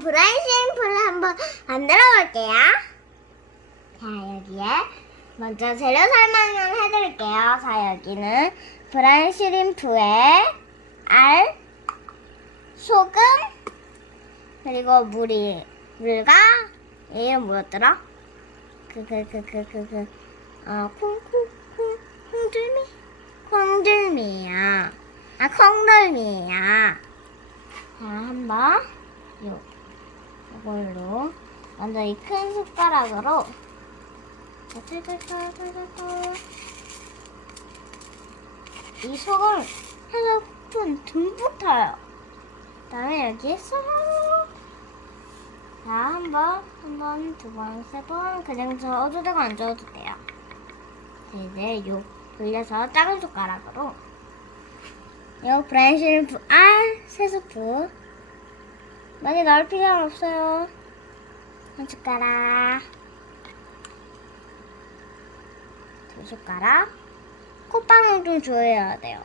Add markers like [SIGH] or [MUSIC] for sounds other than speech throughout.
브라인 셰임프를 한번 만들어 볼게요. 자, 여기에 먼저 재료 설명을 해드릴게요. 자, 여기는 브라인 시림프에 알, 소금, 그리고 물이, 물과, 얘 이름 뭐였더라? 그, 그, 그, 그, 그, 그, 어, 콩, 콩, 콩, 콩들미? 콩들미야. 아, 콩들미야. 자, 한번, 요, 이걸로, 먼저 이 큰 숟가락으로. 이 속을 한 스푼 듬뿍 타요. 그 다음에 여기에 쏙. 자, 한 번, 한 번, 두 번, 세 번. 그냥 저어도 되고 안 저어도 돼요. 자, 이제 요 돌려서 작은 숟가락으로 요 브라운 슈림프 알, 세 스푼. 많이 넣을 필요는 없어요. 한 숟가락. 두 숟가락. 콧방울 좀 조여야 돼요.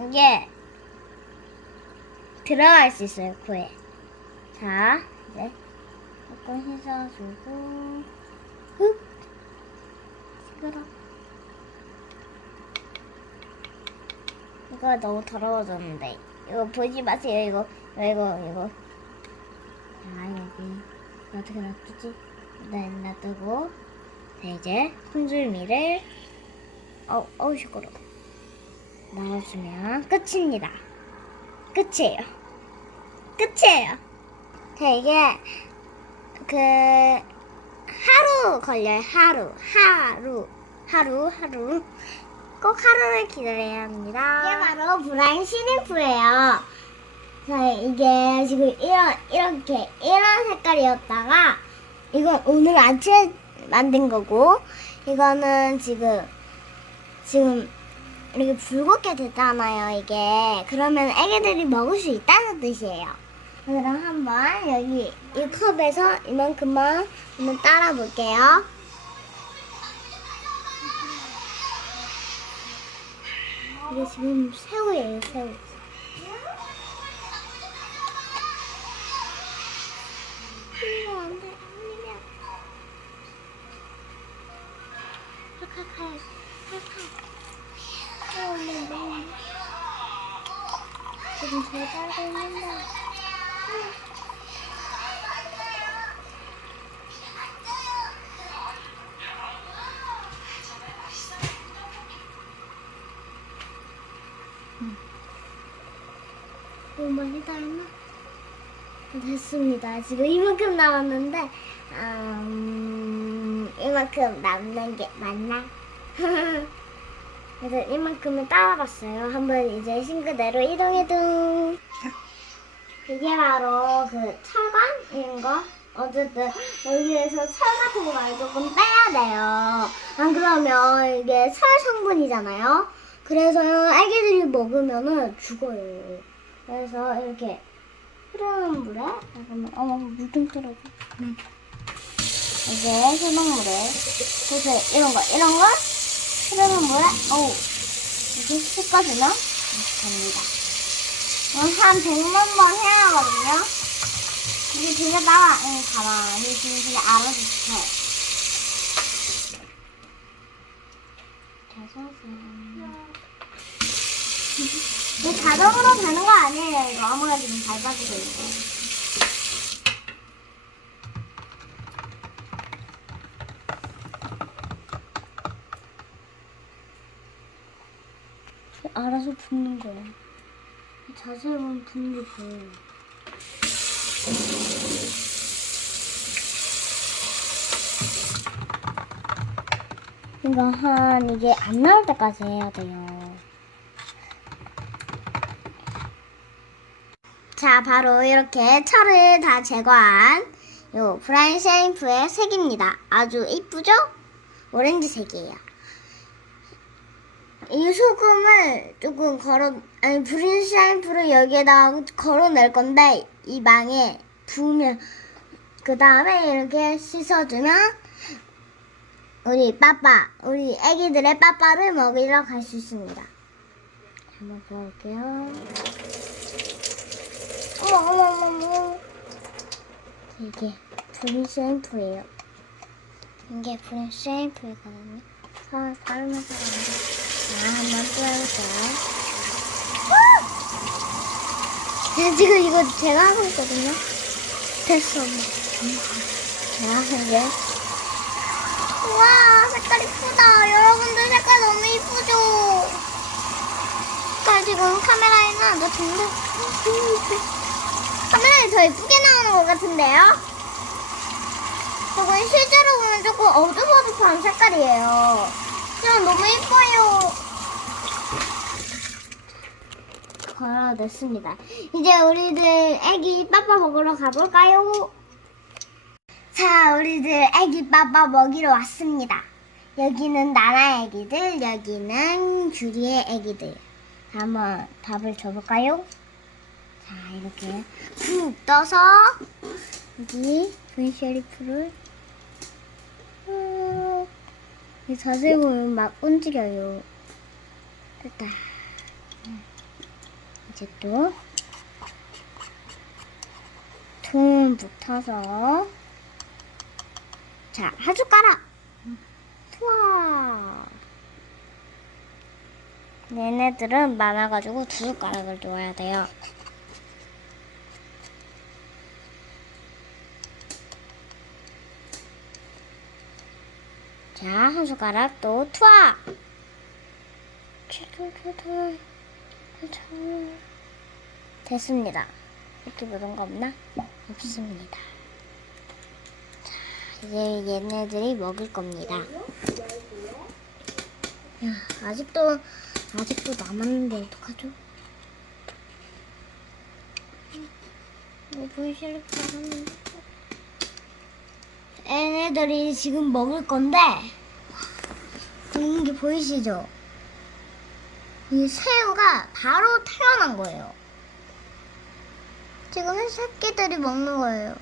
이게 들어갈 수 있어요, 코에. 자, 이제 조금 씻어주고, 흑! 시끄러. 이거 너무 더러워졌는데. 이거 보지 마세요, 이거. 이거. 이거 어떻게 놔두지? 네, 놔두고. 자, 이제 손줄미를, 어, 어우, 시끄러. 넣어주면 끝입니다. 끝이에요. 끝이에요. 자, 이게, 그, 하루 걸려요, 하루. 하루. 하루, 하루. 꼭 하루를 기다려야 합니다. 이게 바로 브라인 시림프예요. 자, 이게 지금 이런, 이렇게, 이런 색깔이었다가, 이건 오늘 아침에 만든 거고, 이거는 지금, 지금, 이렇게 붉게 됐잖아요, 이게. 그러면 애기들이 먹을 수 있다는 뜻이에요. 그럼 한번 여기 이 컵에서 이만큼만 한번 따라 볼게요. 이게 지금 새우예요, 새우. 칼칼칼, 칼칼. 어, 네, 네. 지금 잘 따고 있는데. 너무 많이 닮아. 됐습니다. 지금 이만큼 남았는데, 음, 이만큼 남는 게 맞나? [LAUGHS] 그래서 이만큼은 따라봤어요. 한번 이제 싱크대로 이동해도. 이게 바로 그 철관 이런 거. 어쨌든 여기에서 철 같은 거 말고 조금 빼야 돼요. 안 그러면 이게 철 성분이잖아요. 그래서 애기들이 먹으면은 죽어요. 그래서 이렇게 흐르는 물에 잠깐만 어머 물좀 떨어져. 네. 이제 소독물에 보세요 이런 거 이런 거 흐르는 물에 어우 이렇게 씻어주면 됩니다. 이건 한 100만 번 해야 하거든요. 이게 들여다가 응, 가만히 그냥 알아주세요. 자소서. 이거 자동으로 되는 거 아니에요. 이거 아무나 지금 밟아주고 있어. 알아서 붓는 거야. 자세히 보면 붓는 게 보여요. 이거 한 이게 안 나올 때까지 해야 돼요. 자, 바로 이렇게 철을 다 제거한 요 브라인 셰임프의 색입니다. 아주 이쁘죠? 오렌지색이에요. 이 소금을 조금 걸어, 아니, 브라인 셰임프를 여기에다 걸어낼 건데, 이 망에 부으면, 그 다음에 이렇게 씻어주면, 우리 빠빠, 우리 애기들의 빠빠를 먹이러 갈 수 있습니다. 한번 보여볼게요. 어머, 어머, 어머, 어머. 이게 브린 샘플이에요. 이게 브린 샘플이거든요. 사, 삶아서 자, 한번 뿌려볼게요. 자, 지금 이거 제가 하고 있거든요. 됐어. 자, 이제. 우와, 색깔 이쁘다. 여러분들 색깔 너무 이쁘죠? 색깔 지금 카메라에는 안 잡히는데. 카메라에 더 이쁘게 나오는 것 같은데요? 저건 실제로 보면 조금 어두워두한 색깔이에요. 그냥 너무 이뻐요. 걸어냈습니다. 이제 우리들 애기 빠빠 먹으러 가볼까요? 자, 우리들 애기 빠빠 먹이러 왔습니다. 여기는 나라 애기들, 여기는 규리의 애기들. 자, 한번 밥을 줘볼까요? 자, 이렇게 푹 떠서 여기 분쉐리프를 쭉이 자세히 보면 막 움직여요. 됐다. 이제 또 듬뿍 타서 자, 한 숟가락. 투하. 얘네들은 많아가지고 두 숟가락을 넣어야 돼요. 자, 한 숟가락 또 투하. 됐습니다. 이렇게 묻은 거 없나? 없습니다. 자, 이제 얘네들이 먹을 겁니다. 야, 아직도 아직도 남았는데 어떡하죠? 뭐 보이실까 하는데 얘네들이 지금 먹을 건데 있는 게 보이시죠? 이 새우가 바로 태어난 거예요. 지금 새끼들이 먹는 거예요.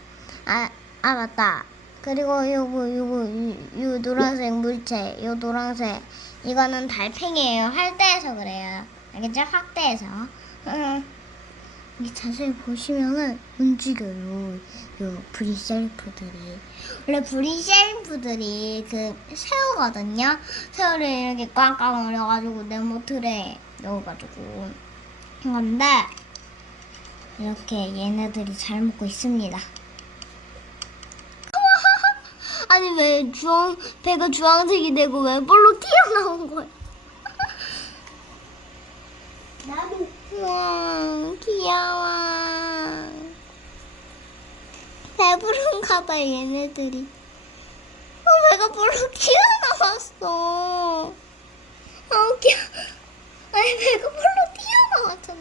아, 아 맞다. 그리고 요거 요거 요, 요 노란색 물체, 요 노란색 이거는 달팽이에요. 할대에서 그래요. 알겠죠? 확대해서. [LAUGHS] 이게 자세히 보시면은 움직여요. 요 브리셀프들이. 원래 브리셀프들이 그 새우거든요. 새우를 이렇게 꽝꽝 얼려가지고 네모 틀에 넣어가지고 한 건데 이렇게 얘네들이 잘 먹고 있습니다. [LAUGHS] 아니 왜 주황 배가 주황색이 되고 왜 볼로 튀어나온 거야? [LAUGHS] 나도 우와 귀여워. 배부른가 봐 얘네들이. 어 배가 볼로 튀어나왔어. 아 웃겨. 아니 배가 볼로 튀어나왔잖아.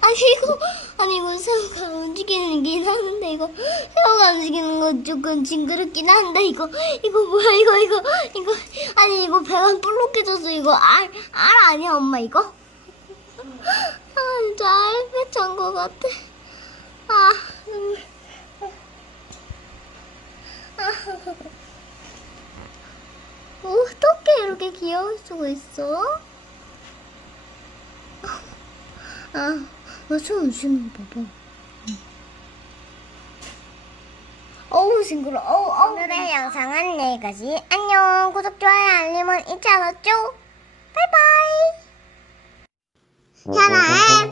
아니 이거 아니 이거 새우가 움직이긴 하는데 이거 새우가 움직이는 건 조금 징그럽긴 한데 이거 이거 뭐야 이거 이거 이거 아니 이거 배가 볼록해져서 이거 알 알 아니야 엄마 이거? 아 진짜 알배 찬것 같아. 아 눈물. 아. 어떻게 이렇게 귀여울 수가 있어? 아, 나처럼 쉬는 거 봐봐. 어우, 징그러. 어우, 어우. 오늘의 영상은 여기까지. 안녕. 구독, 좋아요, 알림은 잊지 않았죠? 바이바이. 현아의